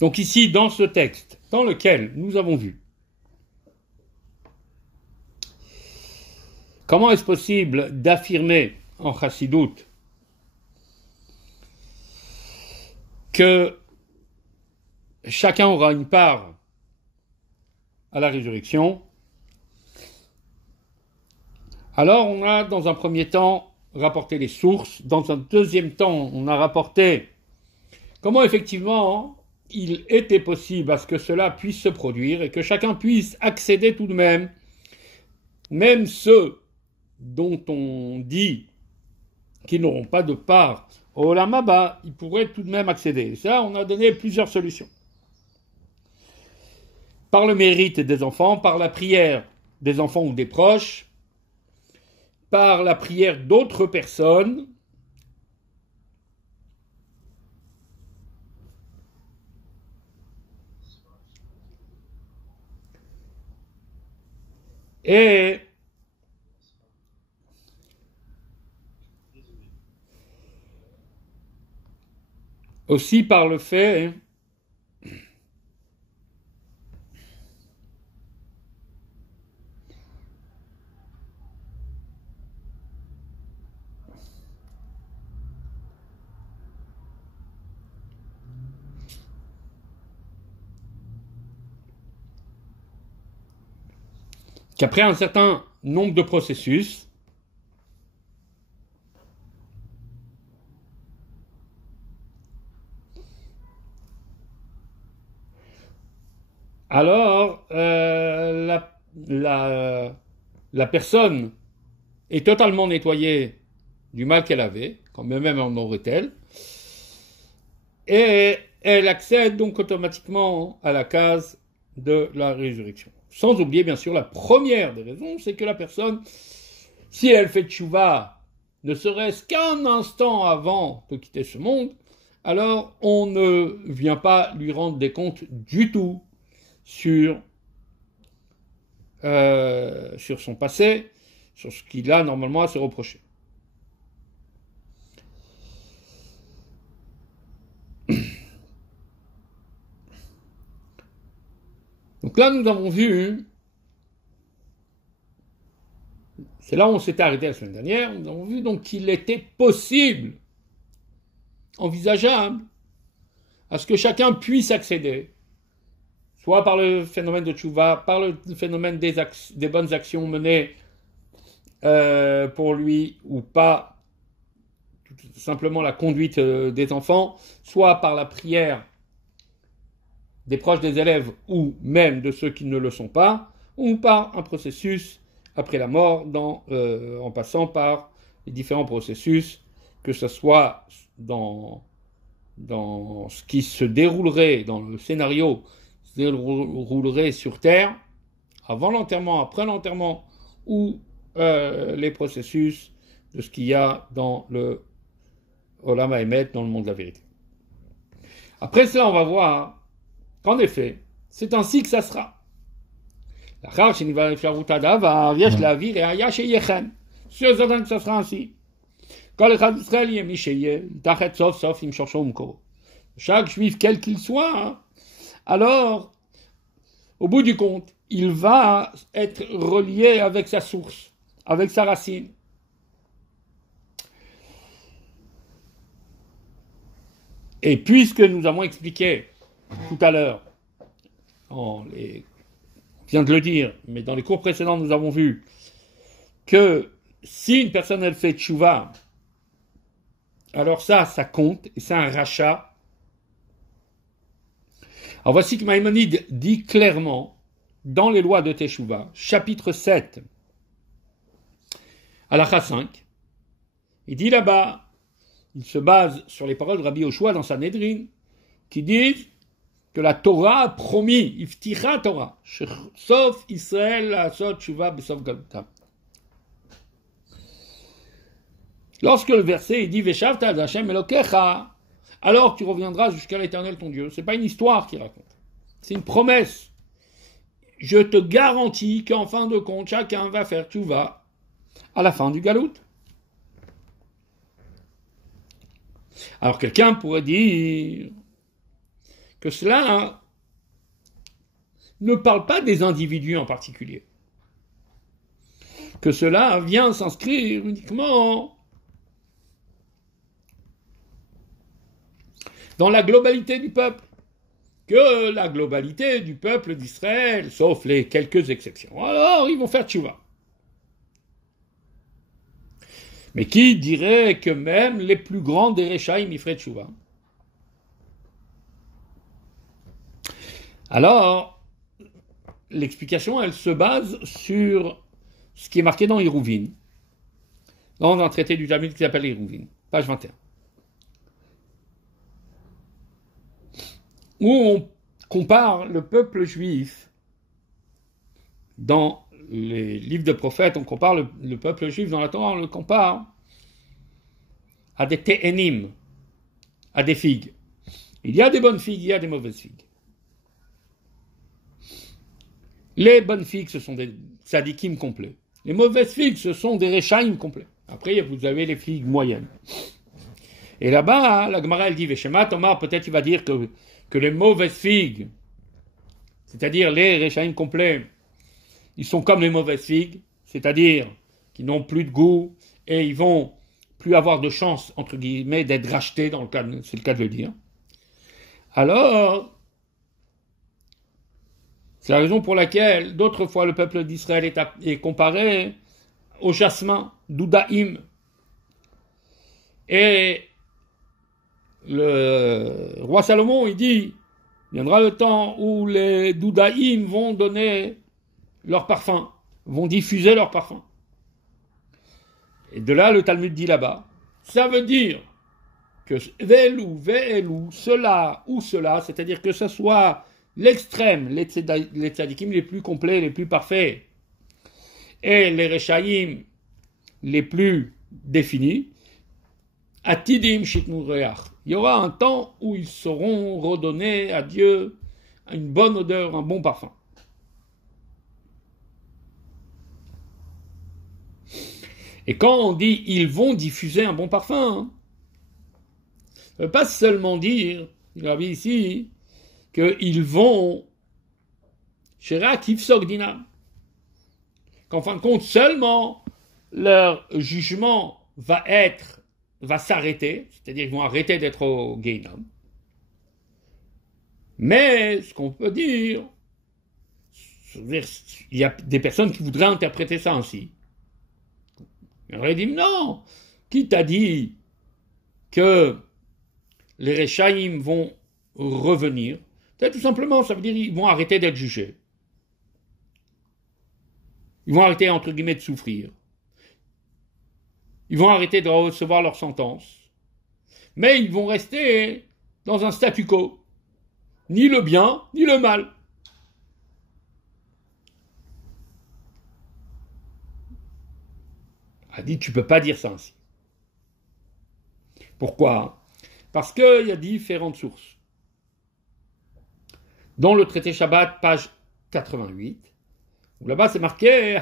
Donc ici, dans ce texte, dans lequel nous avons vu, comment est-ce possible d'affirmer en Chassidout que chacun aura une part à la résurrection? Alors on a dans un premier temps rapporté les sources, dans un deuxième temps on a rapporté comment effectivement il était possible à ce que cela puisse se produire et que chacun puisse accéder tout de même ceux dont on dit qu'ils n'auront pas de part au Olam Haba, ils pourraient tout de même accéder. Et ça, on a donné plusieurs solutions. Par le mérite des enfants, par la prière des enfants ou des proches, par la prière d'autres personnes, et aussi par le fait qu'après un certain nombre de processus, alors la personne est totalement nettoyée du mal qu'elle avait, quand même en aurait-elle, et elle accède donc automatiquement à la case de la résurrection. Sans oublier bien sûr la première des raisons, c'est que la personne, si elle fait tchouva, ne serait-ce qu'un instant avant de quitter ce monde, alors on ne vient pas lui rendre des comptes du tout sur son passé, sur ce qu'il a normalement à se reprocher. Donc là, nous avons vu, c'est là où on s'était arrêté la semaine dernière, nous avons vu donc qu'il était possible, envisageable, à ce que chacun puisse accéder, soit par le phénomène de tchouva, par le phénomène des bonnes actions menées pour lui, ou pas, tout simplement la conduite des enfants, soit par la prière des proches des élèves ou même de ceux qui ne le sont pas, ou par un processus après la mort, en passant par les différents processus, que ce soit dans ce qui se déroulerait, dans le scénario se déroulerait sur Terre, avant l'enterrement, après l'enterrement, ou les processus de ce qu'il y a dans le Olam HaEmet, dans le monde de la vérité. Après cela, on va voir qu'en effet, c'est ainsi que ça sera. Sûr et certain que ça sera ainsi. Chaque juif, quel qu'il soit, alors, au bout du compte, il va être relié avec sa source, avec sa racine. Et puisque nous avons expliqué tout à l'heure, on vient de le dire, mais dans les cours précédents, nous avons vu que si une personne elle fait tchouva, alors ça compte, et c'est un rachat. Alors voici que Maïmonide dit clairement, dans les lois de Teshuvah, chapitre 7, halakha 5, il dit là-bas, il se base sur les paroles de Rabbi Yoshua dans Sanhedrin, qui disent que la Torah a promis, Ifticha Torah, sauf Israël asot Teshuvah besof galutam. Lorsque le verset il dit Veshavta ad Hashem Elokecha, alors tu reviendras jusqu'à l'Éternel ton Dieu. C'est pas une histoire qu'il raconte, c'est une promesse. Je te garantis qu'en fin de compte, chacun va faire tchouva à la fin du galout. Alors quelqu'un pourrait dire que cela ne parle pas des individus en particulier, que cela vient s'inscrire uniquement dans la globalité du peuple, que la globalité du peuple d'Israël, sauf les quelques exceptions, alors ils vont faire tchouva. Mais qui dirait que même les plus grands des Réchaïm y feraient tchouva? Alors, l'explication, elle se base sur ce qui est marqué dans Hérouvin, dans un traité du Talmud qui s'appelle Hérouvin, page 21. Où on compare le peuple juif, dans les livres de prophètes, on compare le peuple juif dans la Torah, on le compare à des téhénim, à des figues. Il y a des bonnes figues, il y a des mauvaises figues. Les bonnes figues, ce sont des tzadikim complets. Les mauvaises figues, ce sont des réchaïm complets. Après, vous avez les figues moyennes. Et là-bas, la Gemara, elle dit, Veshema Tomar, peut-être il va dire que les mauvaises figues, c'est-à-dire les réchaïm complets, ils sont comme les mauvaises figues, c'est-à-dire qu'ils n'ont plus de goût et ils vont plus avoir de chance, entre guillemets, d'être rachetés, c'est le cas de le dire. Alors, c'est la raison pour laquelle, d'autres fois, le peuple d'Israël est comparé au jasmin, doudaïm. Et le roi Salomon, il dit, il viendra le temps où les doudaïm vont donner leur parfum, vont diffuser leur parfum. Et de là, le Talmud dit là-bas, ça veut dire que ve'elou, cela ou cela, c'est-à-dire que ce soit l'extrême, les tzadikim les plus complets, les plus parfaits, et les rechaïm les plus définis, atidim shitnu reach. Il y aura un temps où ils sauront redonner à Dieu une bonne odeur, un bon parfum. Et quand on dit ils vont diffuser un bon parfum, ça ne veut pas seulement dire, il a dit ici, qu'ils vont qu'en fin de compte, seulement leur jugement va s'arrêter, c'est-à-dire qu'ils vont arrêter d'être au Gehinnom. Mais ce qu'on peut dire, il y a des personnes qui voudraient interpréter ça ainsi. On aurait dit non, qui t'a dit que les Réchaïm vont revenir? Tout simplement, ça veut dire qu'ils vont arrêter d'être jugés. Ils vont arrêter, entre guillemets, de souffrir. Ils vont arrêter de recevoir leur sentence. Mais ils vont rester dans un statu quo. Ni le bien, ni le mal. A dit, tu peux pas dire ça ainsi. Pourquoi? Parce qu'il y a différentes sources. Dans le traité Shabbat, page 88, où là-bas c'est marqué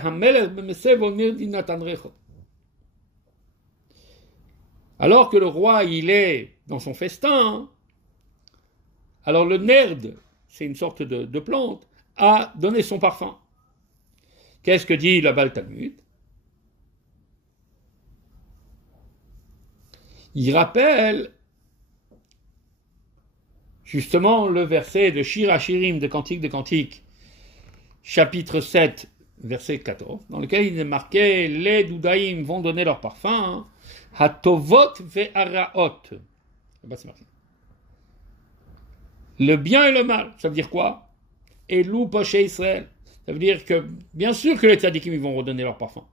alors que le roi il est dans son festin, alors le nerd, c'est une sorte de plante, a donné son parfum. Qu'est-ce que dit là-bas le Talmud? Il rappelle justement le verset de Shir HaShirim, de Cantique des Cantiques, chapitre 7, verset 14, dans lequel il est marqué « Les doudaïm vont donner leur parfum, hatovot ve'araot ». Là-bas c'est marqué. Le bien et le mal, ça veut dire quoi? Elou poché Israël. Ça veut dire que, bien sûr que les tzadikim ils vont redonner leur parfum.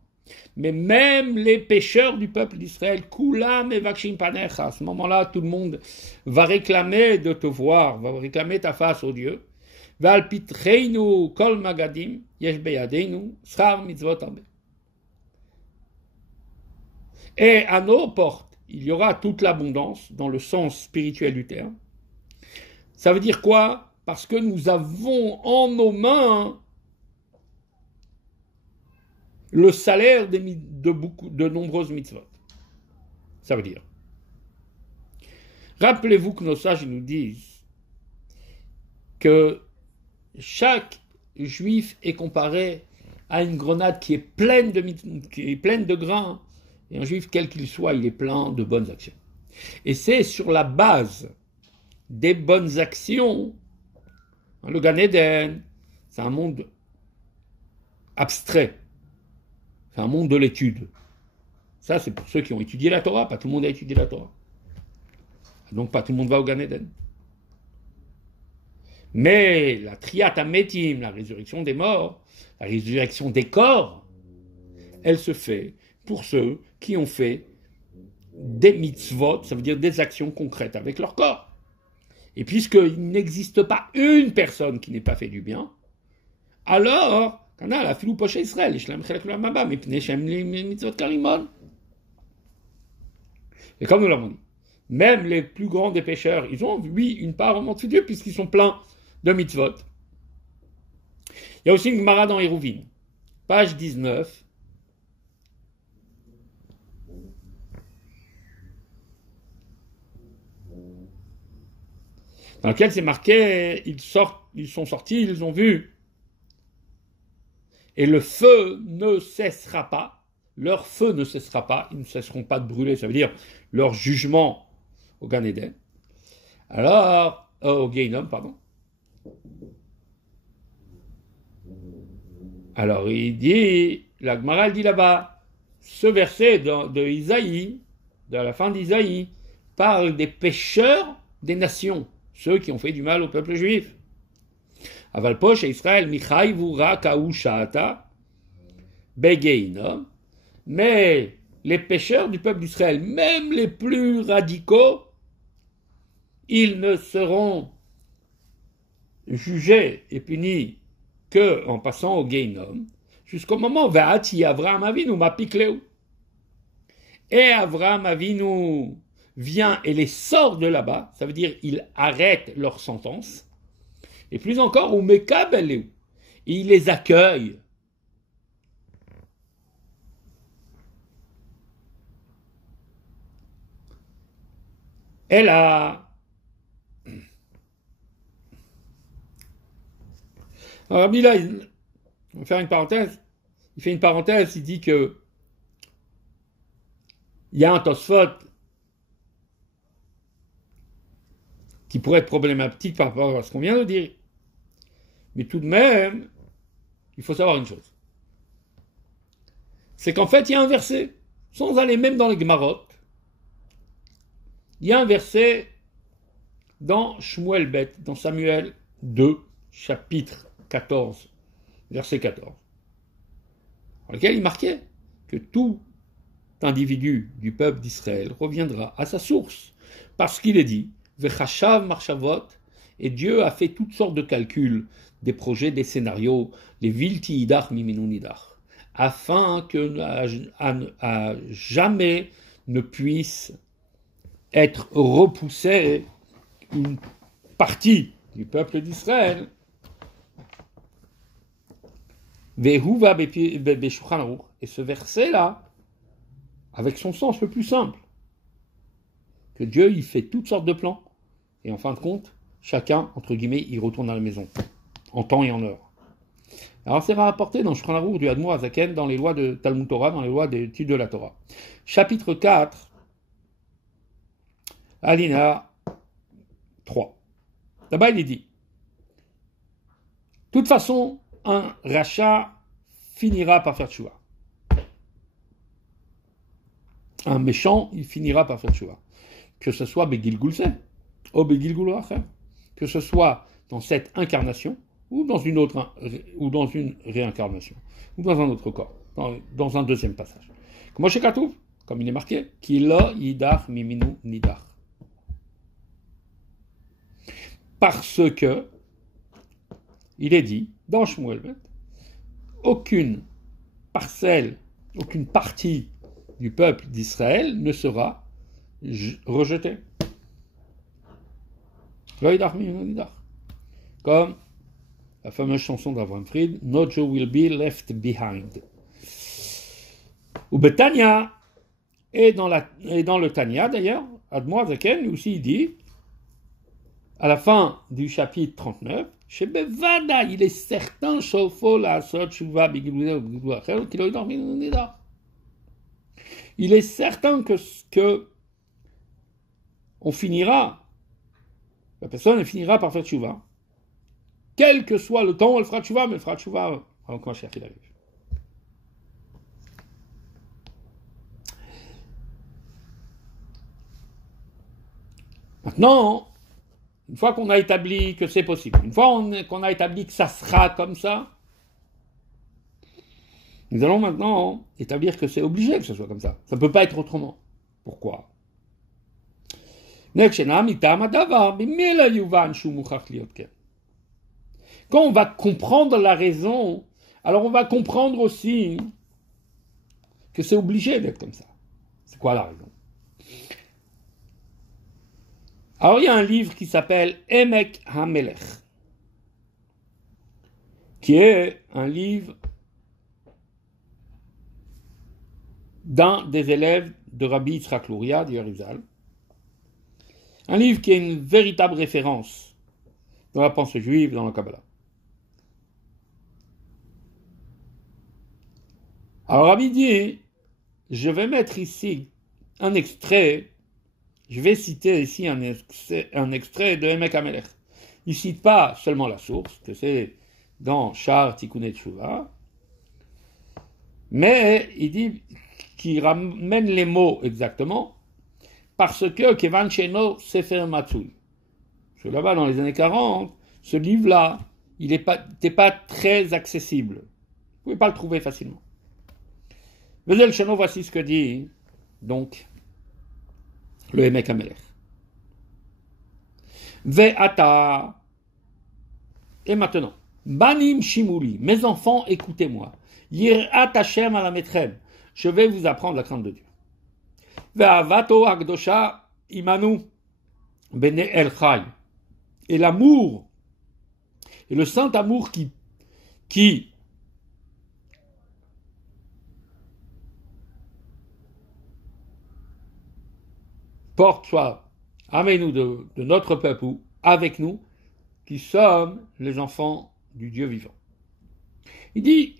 Mais même les pécheurs du peuple d'Israël, Kulam et Vakshim Panecha, à ce moment-là, tout le monde va réclamer de te voir, va réclamer ta face au Dieu. Val pitreinu kol magadim, yesh beyadeinu, schar mitzvot arbe. Et à nos portes, il y aura toute l'abondance, dans le sens spirituel du terme. Ça veut dire quoi? Parce que nous avons en nos mains le salaire de nombreuses mitzvot. Ça veut dire. Rappelez-vous que nos sages nous disent que chaque juif est comparé à une grenade qui est pleine de grains, et un juif, quel qu'il soit, il est plein de bonnes actions. Et c'est sur la base des bonnes actions, le Gan Eden, c'est un monde abstrait, c'est un monde de l'étude. Ça, c'est pour ceux qui ont étudié la Torah, pas tout le monde a étudié la Torah. Donc pas tout le monde va au Gan Eden. Mais la Triat HaMetim, la résurrection des morts, la résurrection des corps, elle se fait pour ceux qui ont fait des mitzvot, ça veut dire des actions concrètes avec leur corps. Et puisqu'il n'existe pas une personne qui n'ait pas fait du bien, alors, et comme nous l'avons dit, même les plus grands des pécheurs, ils ont, oui, une part en de Dieu, puisqu'ils sont pleins de mitzvot. Il y a aussi une Gemara dans Hérouvin, page 19, dans lequel c'est marqué, ils sont sortis, ils ont vu, et le feu ne cessera pas, leur feu ne cessera pas, ils ne cesseront pas de brûler, ça veut dire leur jugement au Gan Eden. Alors, au Gehinnom, pardon. Alors il dit, la Gemara dit là-bas, ce verset de Isaïe, de la fin d'Isaïe, parle des pécheurs des nations, ceux qui ont fait du mal au peuple juif. Aval poche et Israël, Michai vura kaou sha'ata, begehinnom. Mais les pécheurs du peuple d'Israël, même les plus radicaux, ils ne seront jugés et punis que en passant au Gehinnom, jusqu'au moment où Va'ati Avraham Avinu mapikleu. Et Avraham Avinu vient et les sort de là-bas, ça veut dire il arrête leur sentence, et plus encore, ou mekabeleu, il les accueille. Elle a... Alors, Rabbi là, on va faire une parenthèse. Il fait une parenthèse, il dit que il y a un Tosfot qui pourrait être problématique par rapport à ce qu'on vient de dire. Mais tout de même, il faut savoir une chose. C'est qu'en fait, il y a un verset, sans aller même dans les Gemarot, il y a un verset dans Shmuel Bet, dans Samuel 2, chapitre 14, verset 14, dans lequel il marquait que tout individu du peuple d'Israël reviendra à sa source, parce qu'il est dit, Vechashav Marshavot, et Dieu a fait toutes sortes de calculs, des projets, des scénarios, les Vilti Idach Miminu Nidach, afin que à jamais ne puisse être repoussé une partie du peuple d'Israël. Et ce verset-là, avec son sens le plus simple, que Dieu il fait toutes sortes de plans, et en fin de compte, chacun, entre guillemets, il retourne à la maison, en temps et en heure. Alors c'est rapporté dans Shulchan Aruch du Admor Hazaken, dans les lois de Talmud Torah, dans les lois des études de la Torah. Chapitre 4, Alina 3. Là-bas il est dit, de toute façon, un rachat finira par faire tchouva. Un méchant, il finira par faire tchouva. Que ce soit Begilgul Zeh, ou Begilgul Acher, que ce soit dans cette incarnation, ou dans une autre, ou dans une réincarnation, ou dans un autre corps, dans un deuxième passage. Comme chez Katouf, comme il est marqué, Kilo Yidach Miminu Nidach. Parce que, il est dit, dans Shmuel Bet, aucune parcelle, aucune partie du peuple d'Israël ne sera rejetée. Comme la fameuse chanson d'Avraham Fried, No Jew will be left behind. Ou Betania, et dans le Tanya d'ailleurs, Admor Zaken aussi il dit, à la fin du chapitre 39, chez Bevada, il est certain, il est certain que on finira, la personne elle finira par faire tchouva, quel que soit le temps où elle fera tchouva, mais elle fera tchouva avant que Mashiach arrive. Maintenant, une fois qu'on a établi que c'est possible, une fois qu'on a établi que ça sera comme ça, nous allons maintenant établir que c'est obligé que ce soit comme ça. Ça ne peut pas être autrement. Pourquoi ? Quand on va comprendre la raison, alors on va comprendre aussi que c'est obligé d'être comme ça. C'est quoi la raison ? Alors il y a un livre qui s'appelle Emek HaMelech, qui est un livre d'un des élèves de Rabbi Yitzhak Luria d'Yerizal. Un livre qui est une véritable référence dans la pensée juive, dans la Kabbalah. Alors Rabbi dit, je vais mettre ici un extrait, je vais citer ici un extrait de Emek HaMelech. Il ne cite pas seulement la source, que c'est dans Shar Tikkunet Tshuva, mais il dit qu'il ramène les mots exactement, parce que Kevan Sheno Sefer Matsui. Parce que là-bas, dans les années 40, ce livre-là, il n'était pas très accessible. Vous ne pouvez pas le trouver facilement. Vezel Sheno, voici ce que dit, donc, le Emek HaMelech. Ve'ata, et maintenant, Banim Shimuli, mes enfants, écoutez-moi. Yirat Hashem alametrem, je vais vous apprendre la crainte de Dieu. Ve'avato Akdosha imanu bene el Chai, et l'amour, et le saint amour qui porte soit avec nous de notre peuple ou avec nous, qui sommes les enfants du Dieu vivant. Il dit,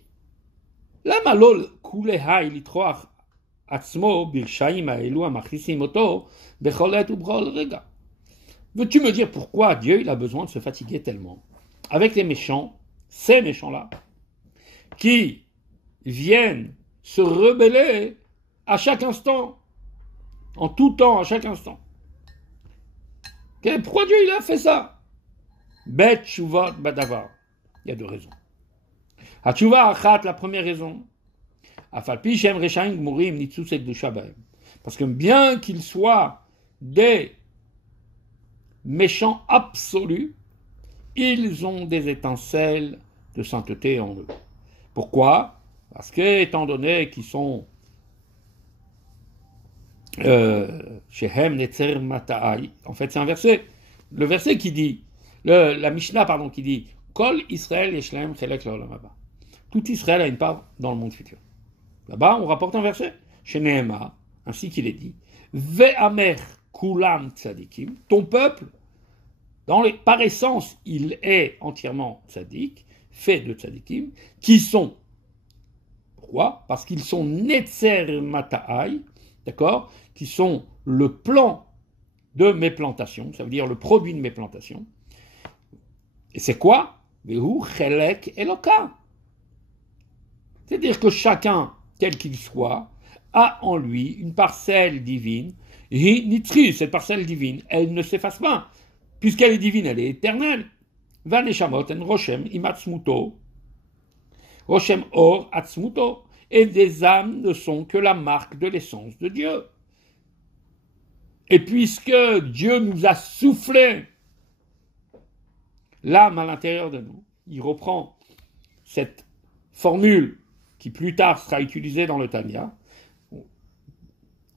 lama lol kulehai litroach atzmo birshaim haelu amachrisim oto becholet ubrol rega. Veux-tu me dire pourquoi Dieu il a besoin de se fatiguer tellement avec les méchants, ces méchants-là, qui viennent se rebeller à chaque instant, en tout temps, à chaque instant. Pourquoi Dieu il a fait ça? Bet Tshuvot Badavar. Il y a deux raisons. Hatshuva Achat, la première raison. Afalpi Shem Reshaim Gmurim Nitzus Ekdusha Bahem. Parce que bien qu'ils soient des méchants absolus, ils ont des étincelles de sainteté en eux. Pourquoi? Parce que, étant donné qu'ils sont Shehem Netzer Mata'ai, en fait c'est un verset, le verset qui dit, la Mishnah pardon, qui dit Kol Israël Yeshlem Chelek Le'olam Haba. Tout Israël a une part dans le monde futur. Là-bas on rapporte un verset, chez Nehema, ainsi qu'il est dit, Ve'amer Kulam Tzadikim, ton peuple, par essence, il est entièrement tzadik, fait de tzadikim, qui sont, pourquoi? Parce qu'ils sont Netzer Mata'ai, d'accord, qui sont le plan de mes plantations, ça veut dire le produit de mes plantations. Et c'est quoi? Vehu Chelek Eloka. C'est-à-dire que chacun, quel qu'il soit, a en lui une parcelle divine. Nitri, cette parcelle divine, elle ne s'efface pas, puisqu'elle est divine, elle est éternelle. Vaneshamot en Roshem imatsmuto, Roshem or atzmuto. Et des âmes ne sont que la marque de l'essence de Dieu. Et puisque Dieu nous a soufflé l'âme à l'intérieur de nous, il reprend cette formule qui plus tard sera utilisée dans le Tanya.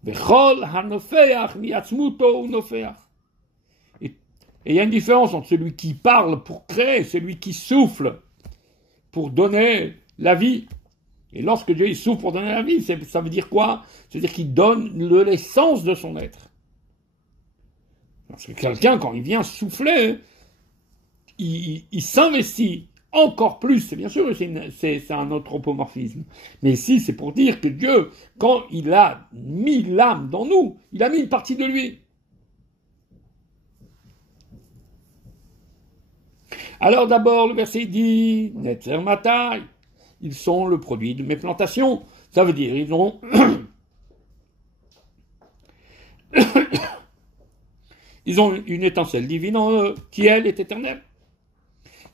Et il y a une différence entre celui qui parle pour créer et celui qui souffle pour donner la vie. Et lorsque Dieu il souffle pour donner la vie, ça veut dire quoi? C'est-à-dire qu'il donne l'essence de son être. Parce que quelqu'un, quand il vient souffler, il s'investit encore plus. C'est bien sûr, c'est un anthropomorphisme. Mais ici, c'est pour dire que Dieu, quand il a mis l'âme dans nous, il a mis une partie de lui. Alors d'abord, le verset dit, Netzer Matai, ils sont le produit de mes plantations. Ça veut dire, ils ont ils ont une étincelle divine en eux, qui elle est éternelle.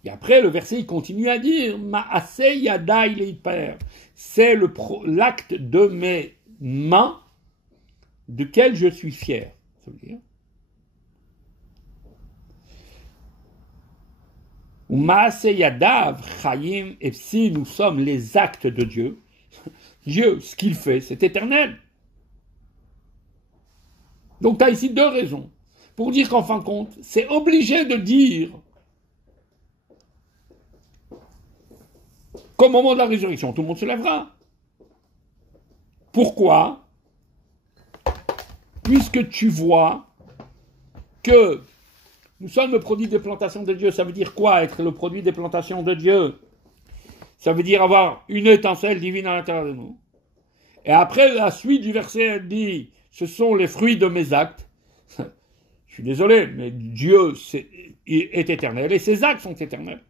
Et après, le verset, il continue à dire, Ma'aseh yadai leiper, c'est l'acte de mes mains, duquel je suis fier. Ça veut dire. Ou Ma'aseh yadav chayim, et si nous sommes les actes de Dieu, Dieu, ce qu'il fait, c'est éternel. Donc, tu as ici deux raisons. Pour dire qu'en fin de compte, c'est obligé de dire qu'au moment de la résurrection, tout le monde se lèvera. Pourquoi? Puisque tu vois que nous sommes le produit des plantations de Dieu. Ça veut dire quoi, être le produit des plantations de Dieu? Ça veut dire avoir une étincelle divine à l'intérieur de nous. Et après, la suite du verset, elle dit, ce sont les fruits de mes actes. Je suis désolé, mais Dieu est éternel et ses actes sont éternels.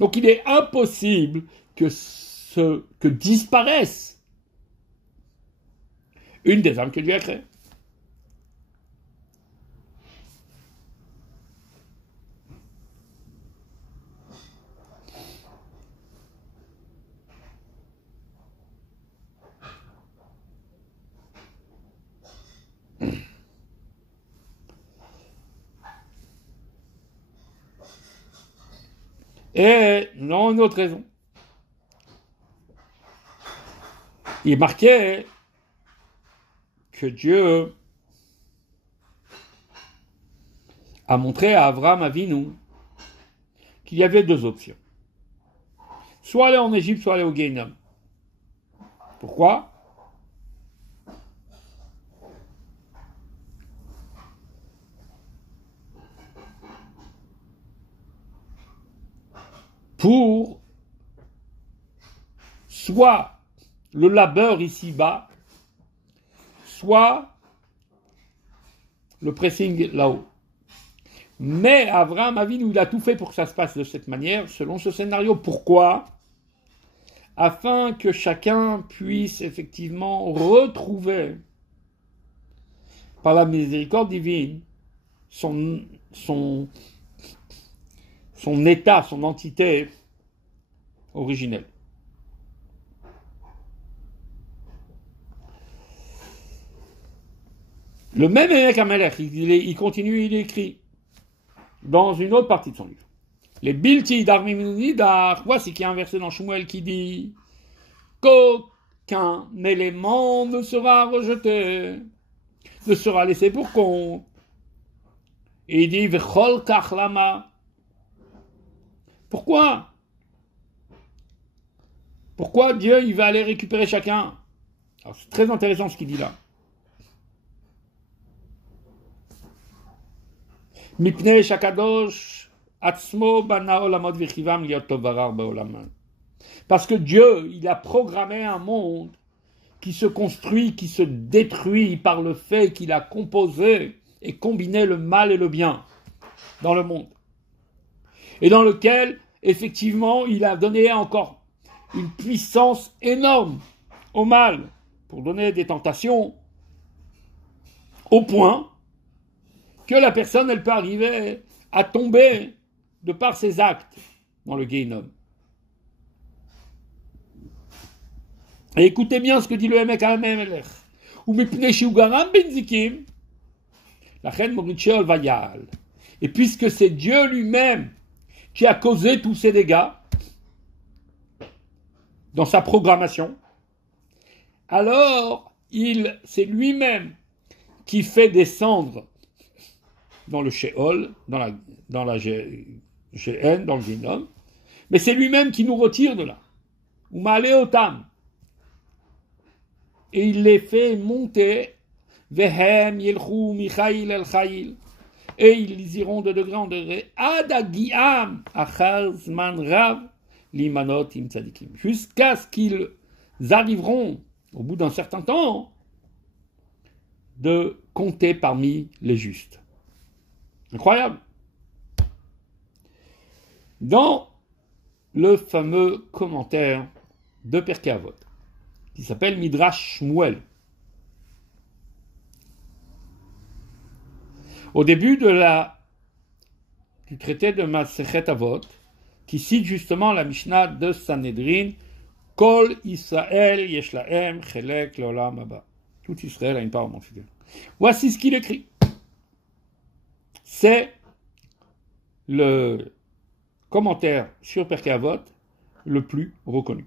Donc il est impossible que disparaisse une des âmes que Dieu a créées. Et nous avons une autre raison. Il est marqué que Dieu a montré à Abraham Avinu qu'il y avait deux options. Soit aller en Égypte, soit aller au Guénom. Pourquoi? Pour soit le labeur ici-bas, soit le pressing là-haut. Mais Abraham Avinu, il a tout fait pour que ça se passe de cette manière, selon ce scénario. Pourquoi? Afin que chacun puisse effectivement retrouver, par la miséricorde divine, son état, son entité originelle. Le même Emek Amelech, il continue, il écrit dans une autre partie de son livre. Les Bilti d'Armimunidar, voici qu'il y a un verset dans Shmuel qui dit qu'aucun élément ne sera rejeté, ne sera laissé pour compte. Et il dit Vechol Kachlama. Pourquoi? Pourquoi Dieu il va aller récupérer chacun? Alors c'est très intéressant ce qu'il dit là. Mipnei Shakadosh Atzmo Bana Olamot Vichivam Liot Tovarar Beolam. Parce que Dieu, il a programmé un monde qui se construit, qui se détruit par le fait qu'il a composé et combiné le mal et le bien dans le monde. Et dans lequel, effectivement, il a donné encore une puissance énorme au mal pour donner des tentations au point que la personne, elle peut arriver à tomber de par ses actes dans le Guénom. Et écoutez bien ce que dit le Emek Amelech. Ou mipnei shiugaram benzikim, lachen moritcheol vayal. Et puisque c'est Dieu lui-même qui a causé tous ces dégâts dans sa programmation, alors c'est lui-même qui fait descendre dans le Sheol, dans la Géhen, dans le Guénom, mais c'est lui-même qui nous retire de là. Ou Ma'ale Otam. et il les fait monter, vehem yelchou michail el chail, et ils iront de degré en degré, ad agiam achar zman rav limanot im tzadikim, jusqu'à ce qu'ils arriveront, au bout d'un certain temps, de compter parmi les justes. Incroyable. Dans le fameux commentaire de Pirkei Avot, qui s'appelle Midrash Shmuel, au début du traité de Masechet Avot, qui cite justement la Mishnah de Sanhedrin, Kol Israël yesh lahem chelek leolam haba. Tout Israël a une part au monde futur. Voici ce qu'il écrit. C'est le commentaire sur Pirkei Avot le plus reconnu.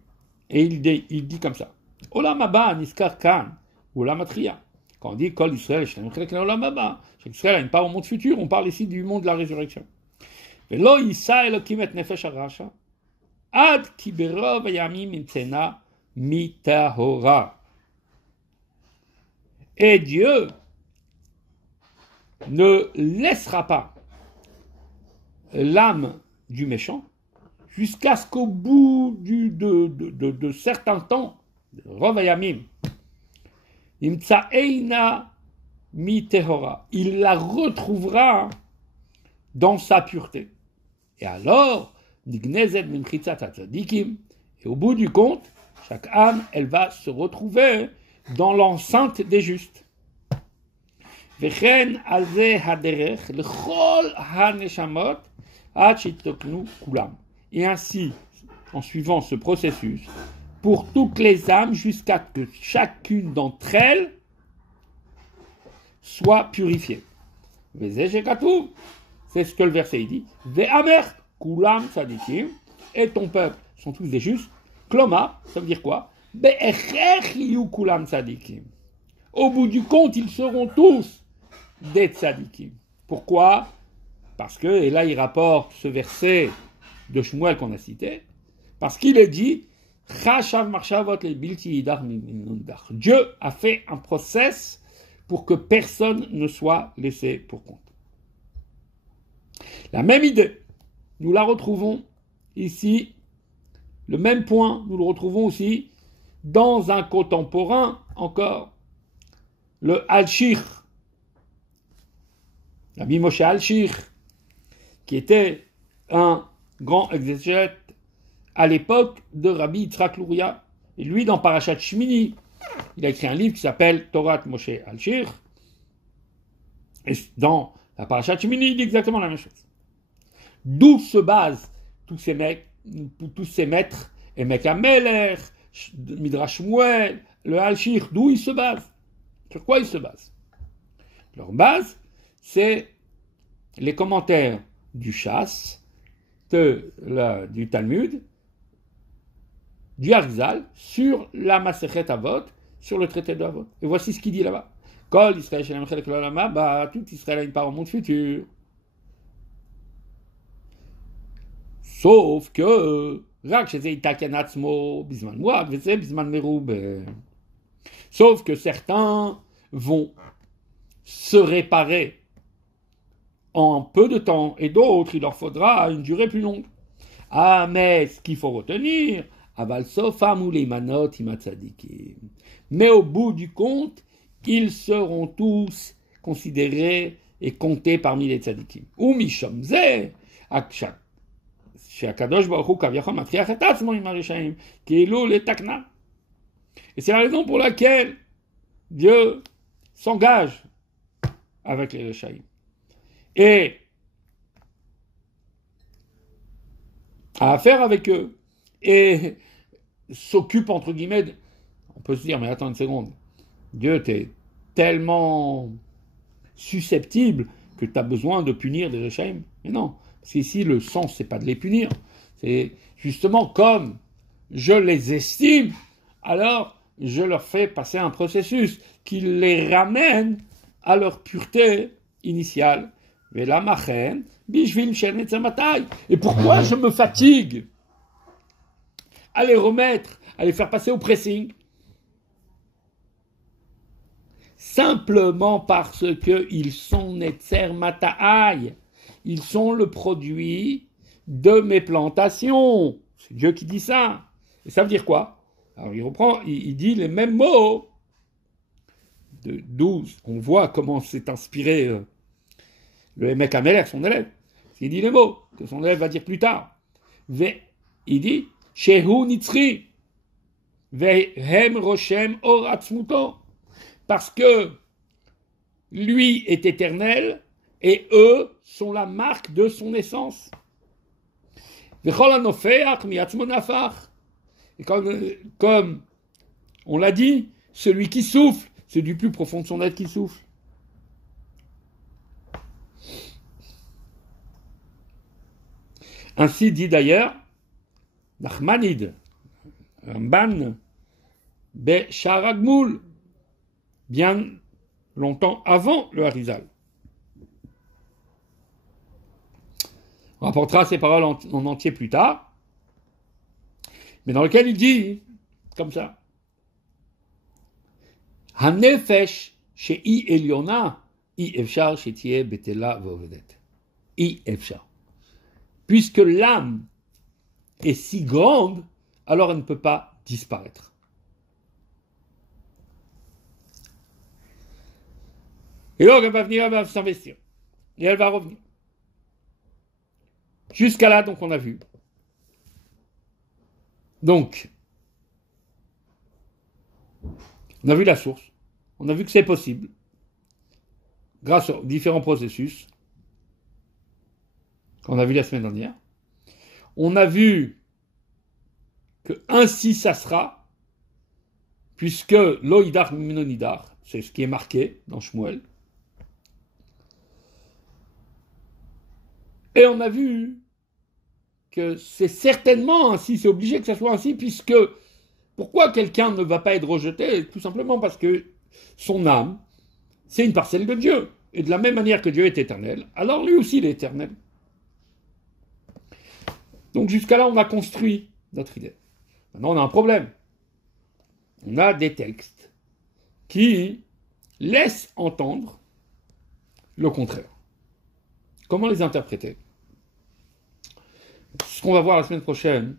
Et il dit comme ça. Olam haba niskar kan, olam atriya. Quand on dit Kol Israël yesh lahem chelek leolam haba, chaque Israël a une part au monde futur. On parle ici du monde de la résurrection. Velo yisa elokim et nefesh harasha. Ad ki berov hayamim imtzena mitahora. Et Dieu ne laissera pas l'âme du méchant jusqu'à ce qu'au bout de certains temps, rov hayamim, imtzaeina mitahora, il la retrouvera dans sa pureté. Et alors, et au bout du compte, chaque âme, elle va se retrouver dans l'enceinte des justes. Et ainsi, en suivant ce processus, pour toutes les âmes, jusqu'à ce que chacune d'entre elles soit purifiée. C'est ce que le verset dit. Ve'amer kulam tzadikim, et ton peuple sont tous des justes. Kloma, ça veut dire quoi? Be'echer yu kulam tzadikim. Au bout du compte, ils seront tous des tzadikim. Pourquoi? Parce que, et là il rapporte ce verset de Shmuel qu'on a cité, parce qu'il est dit, Dieu a fait un process pour que personne ne soit laissé pour compte. La même idée, nous la retrouvons ici, le même point, nous le retrouvons aussi dans un contemporain encore, le Al-Shir, Rabbi Moshe Al-Shir, qui était un grand exégète à l'époque de Rabbi Yitzhak Luria. Et lui, dans Parashat Shmini, il a écrit un livre qui s'appelle Torah Moshe Al-Shir. Et dans la Parashat Shmini, il dit exactement la même chose. D'où se basent tous ces maîtres, Emek HaMelech, Midrash Shmuel, le Al-Shir, d'où ils se basent? Sur quoi ils se basent? Leur base, c'est les commentaires du Shas, du Talmud, du Arizal, sur la Masechet Avot, sur le traité de Avot. Et voici ce qu'il dit là-bas. Kol Israël Shalem Chelek Leolam Haba, tout Israël a une part au monde futur. Sauf que, sauf que certains vont se réparer en peu de temps, et d'autres, il leur faudra une durée plus longue. Ah, mais ce qu'il faut retenir, mais au bout du compte, ils seront tous considérés et comptés parmi les tzadikim. Ou mishomze, akshak. Et c'est la raison pour laquelle Dieu s'engage avec les Rechaïm et a affaire avec eux et s'occupe entre guillemets on peut se dire mais attends une seconde, Dieu t'es tellement susceptible que tu as besoin de punir des Rechaïm. Mais non, parce qu'ici le sens c'est pas de les punir, c'est justement comme je les estime, alors je leur fais passer un processus qui les ramène à leur pureté initiale. Et pourquoi je me fatigue à les remettre, à les faire passer au pressing? simplement parce qu'ils sont Netzer Mata'ai. Ils sont le produit de mes plantations. C'est Dieu qui dit ça. Et ça veut dire quoi? Alors il reprend, il dit les mêmes mots. De 12, on voit comment s'est inspiré le mec Améler, son élève. Il dit les mots que son élève va dire plus tard. Il dit Shehu Nitzri Vehem Roshem Or Atzmuto. Parce que lui est éternel et eux sont la marque de son essence. Et comme on l'a dit, celui qui souffle, c'est du plus profond de son être qui souffle. Ainsi dit d'ailleurs Nachmanide, Ramban, Becharagmoul, bien longtemps avant le Harizal. On rapportera ces paroles en entier plus tard, mais dans lequel il dit, comme ça, Hanefesh she'i Eliona, i efshar she'tieh betela vovedet. I efshar. Puisque l'âme est si grande, alors elle ne peut pas disparaître. Et donc elle va venir, elle va s'investir. Et elle va revenir. Jusqu'à là, donc on a vu. Donc, on a vu la source. On a vu que c'est possible. Grâce aux différents processus qu'on a vu la semaine dernière. On a vu que ainsi ça sera, puisque l'oïdar minonidar, c'est ce qui est marqué dans Shmuel. Et on a vu que c'est certainement ainsi, c'est obligé que ça soit ainsi, puisque pourquoi quelqu'un ne va pas être rejeté? Tout simplement parce que son âme, c'est une parcelle de Dieu. Et de la même manière que Dieu est éternel, alors lui aussi il est éternel. Donc jusqu'à là, on a construit notre idée. Maintenant, on a un problème. On a des textes qui laissent entendre le contraire. Comment les interpréter? Ce qu'on va voir la semaine prochaine,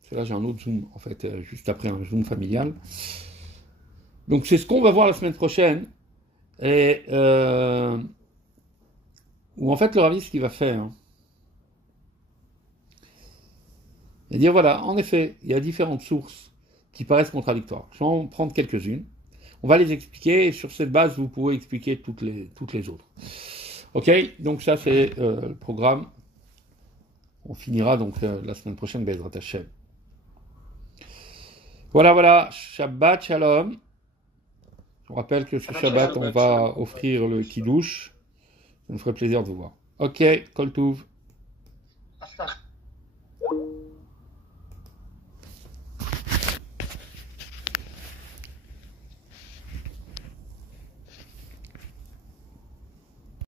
parce que là j'ai un autre Zoom, en fait, juste après un Zoom familial. Donc c'est ce qu'on va voir la semaine prochaine, et où en fait le Ravi, ce qu'il va faire, et dire voilà, en effet, il y a différentes sources qui paraissent contradictoires. Je vais en prendre quelques-unes. On va les expliquer, et sur cette base, vous pourrez expliquer toutes les autres. Ok, donc ça c'est le programme. On finira donc la semaine prochaine, Bezrat Hashem. Voilà, Shabbat Shalom. Je vous rappelle que ce Shabbat, on va offrir le Kiddush. Ça nous ferait plaisir de vous voir. Ok, Kol Tuv.